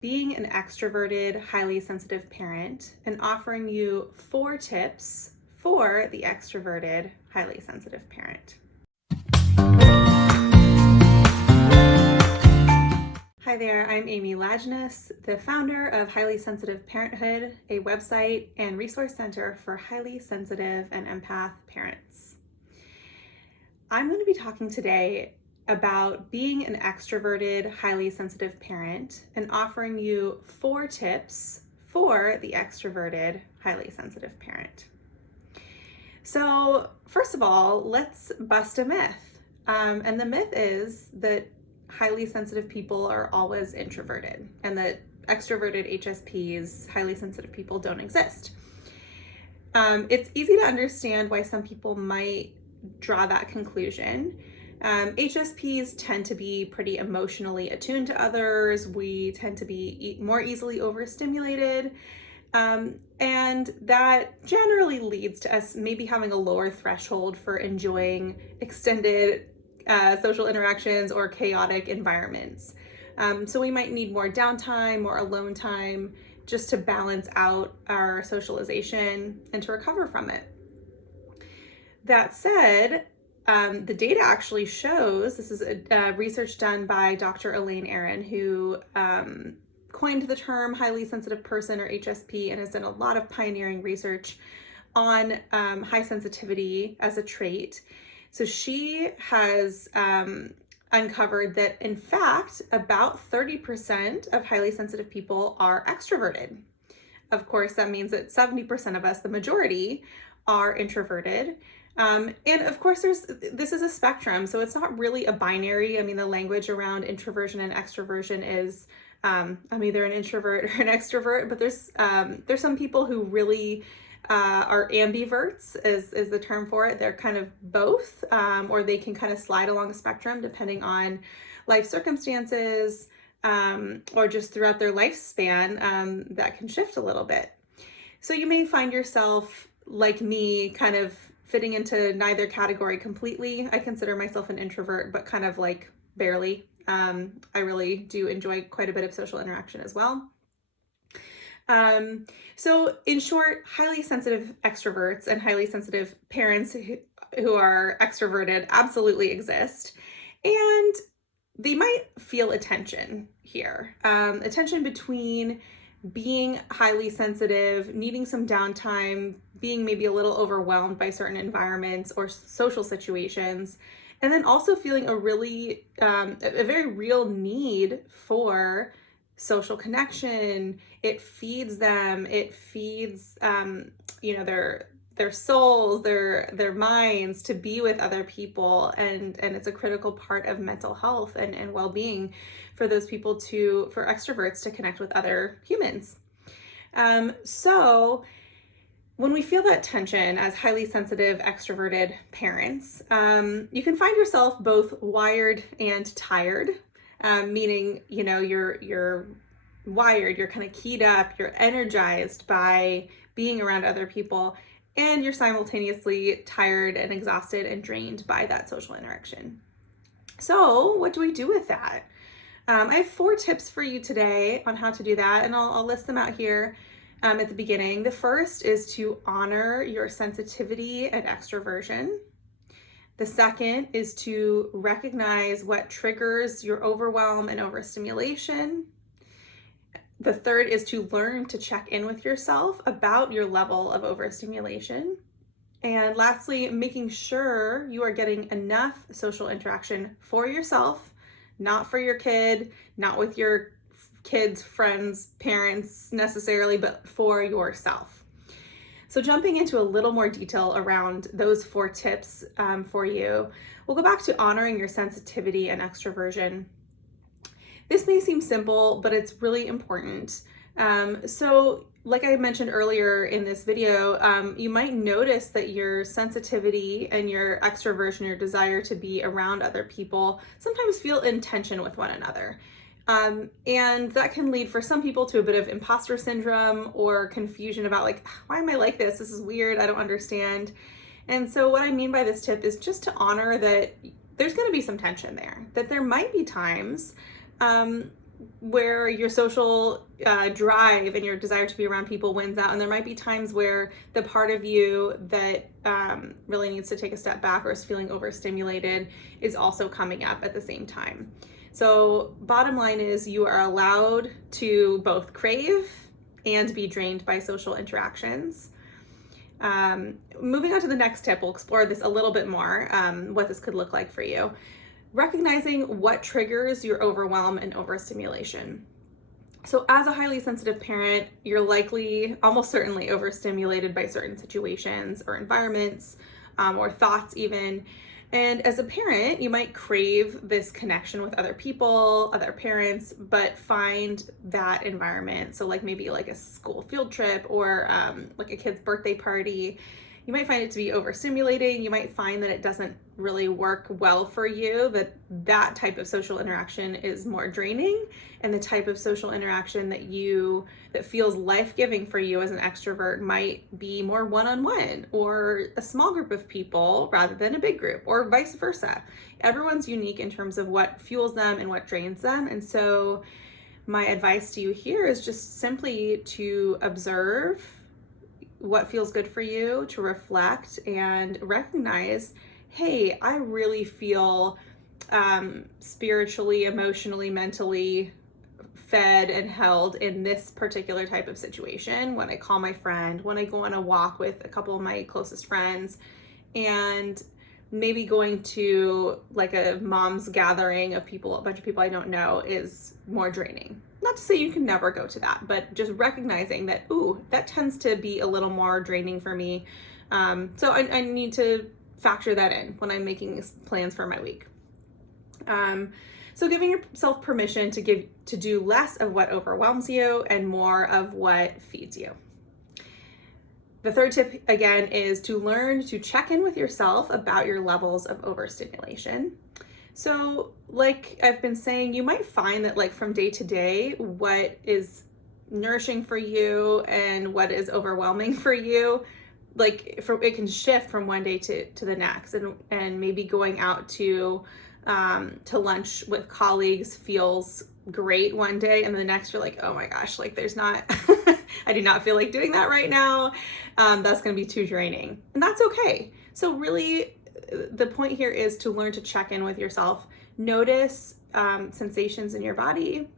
being an extroverted, highly sensitive parent and offering you 4 tips for the extroverted, highly sensitive parent. Hi there, I'm Amy Lajeunesse, the founder of Highly Sensitive Parenthood, a website and resource center for highly sensitive and empath parents. I'm going to be talking today about being an extroverted, highly sensitive parent and offering you 4 tips for the extroverted, highly sensitive parent. So first of all, let's bust a myth. And the myth is that highly sensitive people are always introverted and that extroverted HSPs, highly sensitive people, don't exist. It's easy to understand why some people might draw that conclusion. HSPs tend to be pretty emotionally attuned to others. We tend to be more easily overstimulated. And that generally leads to us maybe having a lower threshold for enjoying extended social interactions or chaotic environments. So we might need more downtime, more alone time, just to balance out our socialization and to recover from it. That said, the data actually shows, this is research done by Dr. Elaine Aron, who coined the term highly sensitive person, or HSP, and has done a lot of pioneering research on high sensitivity as a trait. So she has uncovered that, in fact, about 30% of highly sensitive people are extroverted. Of course, that means that 70% of us, the majority, are introverted. And of course, this is a spectrum, so it's not really a binary. I mean, the language around introversion and extroversion is I'm either an introvert or an extrovert, but there's some people who really are ambiverts is the term for it. They're kind of both, or they can kind of slide along a spectrum depending on life circumstances, or just throughout their lifespan, that can shift a little bit. So you may find yourself, like me, kind of fitting into neither category completely. I consider myself an introvert, but kind of like barely. I really do enjoy quite a bit of social interaction as well. So in short, highly sensitive extroverts and highly sensitive parents who are extroverted absolutely exist. And they might feel a tension here, a tension between being highly sensitive, needing some downtime, being maybe a little overwhelmed by certain environments or social situations, and then also feeling a very real need for social connection. It feeds them. It feeds, their souls, their minds, to be with other people, and it's a critical part of mental health and well-being for those people for extroverts to connect with other humans. So when we feel that tension as highly sensitive extroverted parents, you can find yourself both wired and tired, meaning you're wired, you're kind of keyed up, you're energized by being around other people, and you're simultaneously tired and exhausted and drained by that social interaction. So what do we do with that? I have 4 tips for you today on how to do that, and I'll list them out here at the beginning. The first is to honor your sensitivity and extroversion. The second is to recognize what triggers your overwhelm and overstimulation. The third is to learn to check in with yourself about your level of overstimulation. And lastly, making sure you are getting enough social interaction for yourself, not for your kid, not with your kids, friends, parents necessarily, but for yourself. So jumping into a little more detail around those 4 tips for you, we'll go back to honoring your sensitivity and extroversion. This may seem simple, but it's really important. So like I mentioned earlier in this video, you might notice that your sensitivity and your extroversion, your desire to be around other people, sometimes feel in tension with one another. And that can lead for some people to a bit of imposter syndrome or confusion about, like, why am I like this? This is weird. I don't understand. And so what I mean by this tip is just to honor that there's going to be some tension there, that there might be times where your social drive and your desire to be around people wins out. And there might be times where the part of you that really needs to take a step back or is feeling overstimulated is also coming up at the same time. So bottom line is, you are allowed to both crave and be drained by social interactions. Moving on to the next tip, we'll explore this a little bit more, what this could look like for you. Recognizing what triggers your overwhelm and overstimulation. So as a highly sensitive parent, you're likely, almost certainly, overstimulated by certain situations or environments, or thoughts even. And as a parent, you might crave this connection with other people, other parents, but find that environment. So like maybe like a school field trip or like a kid's birthday party, you might find it to be overstimulating. You might find that it doesn't really work well for you, that type of social interaction is more draining, and the type of social interaction that feels life-giving for you as an extrovert might be more one-on-one or a small group of people rather than a big group, or vice versa. Everyone's unique in terms of what fuels them and what drains them. And so my advice to you here is just simply to observe what feels good for you, to reflect and recognize, hey, I really feel spiritually, emotionally, mentally fed and held in this particular type of situation when I call my friend, when I go on a walk with a couple of my closest friends, and maybe going to like a mom's gathering of people, a bunch of people I don't know, is more draining. Not to say you can never go to that, but just recognizing that, ooh, that tends to be a little more draining for me. So I need to factor that in when I'm making plans for my week. So giving yourself permission to do less of what overwhelms you and more of what feeds you. The third tip, again, is to learn to check in with yourself about your levels of overstimulation. So like I've been saying, you might find that like from day to day, what is nourishing for you and what is overwhelming for you, like it can shift from one day to the next, and maybe going out to lunch with colleagues feels great one day, and the next you're like, oh my gosh, like there's not, I do not feel like doing that right now. That's going to be too draining, and that's okay. So really, the point here is to learn to check in with yourself. Notice sensations in your body.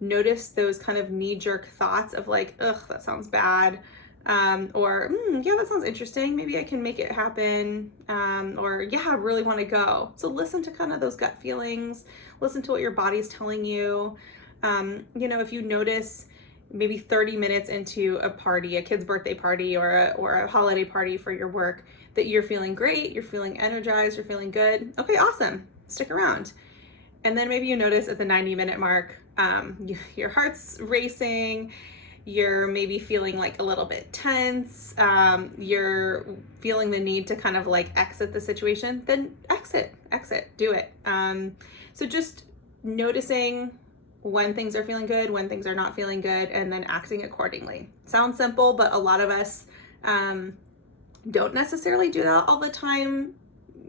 Notice those kind of knee-jerk thoughts of like, ugh, that sounds bad. Or yeah, that sounds interesting. Maybe I can make it happen. Or yeah, I really want to go. So listen to kind of those gut feelings. Listen to what your body's telling you. If you notice maybe 30 minutes into a party, a kid's birthday party or a holiday party for your work, that you're feeling great, you're feeling energized, you're feeling good. Okay, awesome. Stick around. And then maybe you notice at the 90-minute mark, your heart's racing, you're maybe feeling like a little bit tense, you're feeling the need to kind of like exit the situation, then exit, do it. So just noticing when things are feeling good, when things are not feeling good, and then acting accordingly. Sounds simple, but a lot of us don't necessarily do that all the time.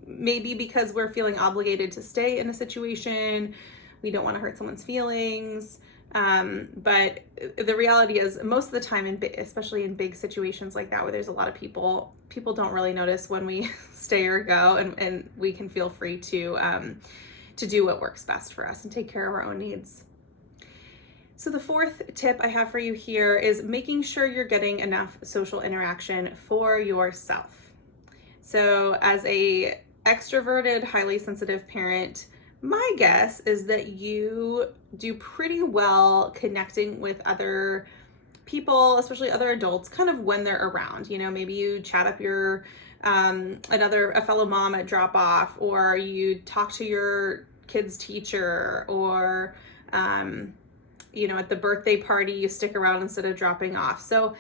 Maybe because we're feeling obligated to stay in a situation, we don't want to hurt someone's feelings. But the reality is, most of the time, especially in big situations like that where there's a lot of people don't really notice when we stay or go, and we can feel free to do what works best for us and take care of our own needs. So the fourth tip I have for you here is making sure you're getting enough social interaction for yourself. So as a extroverted, highly sensitive parent, my guess is that you do pretty well connecting with other people, especially other adults, kind of when they're around. Maybe you chat up your a fellow mom at drop off, or you talk to your kid's teacher, or at the birthday party you stick around instead of dropping off. So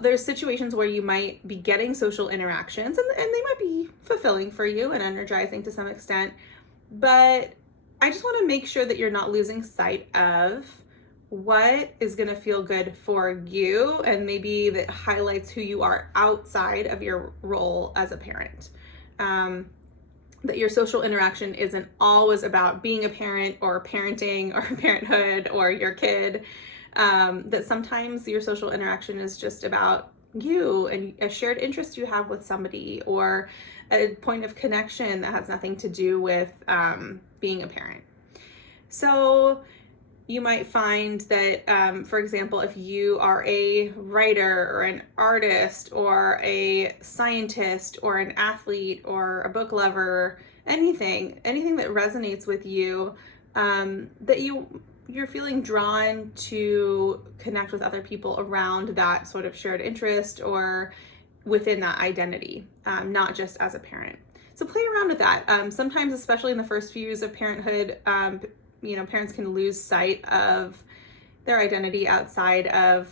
there's situations where you might be getting social interactions, and they might be fulfilling for you and energizing to some extent. But I just want to make sure that you're not losing sight of what is going to feel good for you, and maybe that highlights who you are outside of your role as a parent. that your social interaction isn't always about being a parent or parenting or parenthood or your kid, that sometimes your social interaction is just about you and a shared interest you have with somebody, or a point of connection that has nothing to do with being a parent. So you might find that, for example, if you are a writer or an artist or a scientist or an athlete or a book lover, anything that resonates with you, that you're feeling drawn to connect with other people around that sort of shared interest or within that identity, not just as a parent. So play around with that. Sometimes, especially in the first few years of parenthood, parents can lose sight of their identity outside of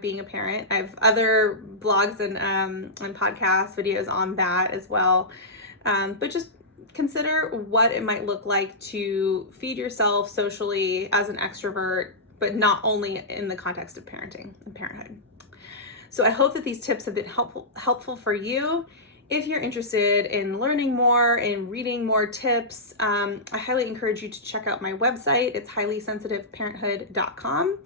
being a parent. I have other blogs and podcast videos on that as well. But just consider what it might look like to feed yourself socially as an extrovert, but not only in the context of parenting and parenthood. So I hope that these tips have been helpful for you. If you're interested in learning more and reading more tips, I highly encourage you to check out my website. It's highlysensitiveparenthood.com.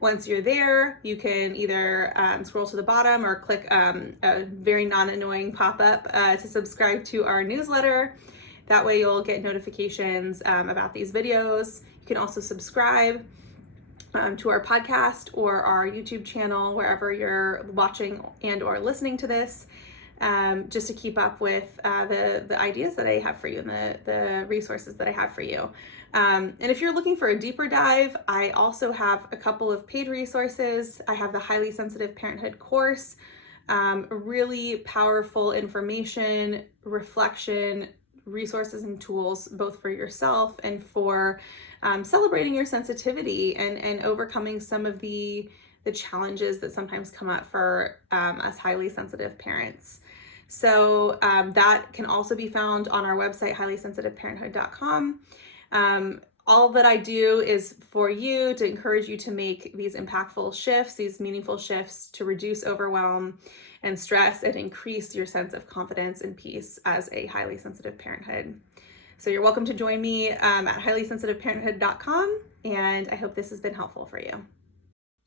Once you're there, you can either scroll to the bottom or click a very non-annoying pop-up to subscribe to our newsletter. That way you'll get notifications about these videos. You can also subscribe to our podcast or our YouTube channel, wherever you're watching and or listening to this, just to keep up with the ideas that I have for you and the resources that I have for you. And if you're looking for a deeper dive, I also have a couple of paid resources. I have the Highly Sensitive Parenthood course, really powerful information, reflection, resources and tools, both for yourself and for celebrating your sensitivity and overcoming some of the challenges that sometimes come up for us highly sensitive parents. So that can also be found on our website, highlysensitiveparenthood.com. All that I do is for you, to encourage you to make these impactful shifts, these meaningful shifts, to reduce overwhelm and stress and increase your sense of confidence and peace as a highly sensitive parenthood. So you're welcome to join me at highlysensitiveparenthood.com, and I hope this has been helpful for you.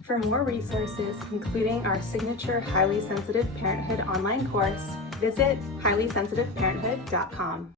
For more resources, including our signature Highly Sensitive Parenthood online course, visit highlysensitiveparenthood.com.